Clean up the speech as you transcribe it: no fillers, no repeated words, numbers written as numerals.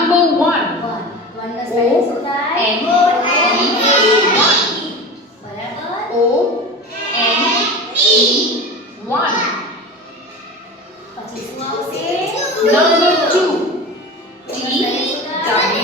Number 1. 1 નો spelling શું થાય? બરાબર. O-N-E-1. પછી શું આવશે? Number 2. એનો સ્પેલિંગ શું થાય?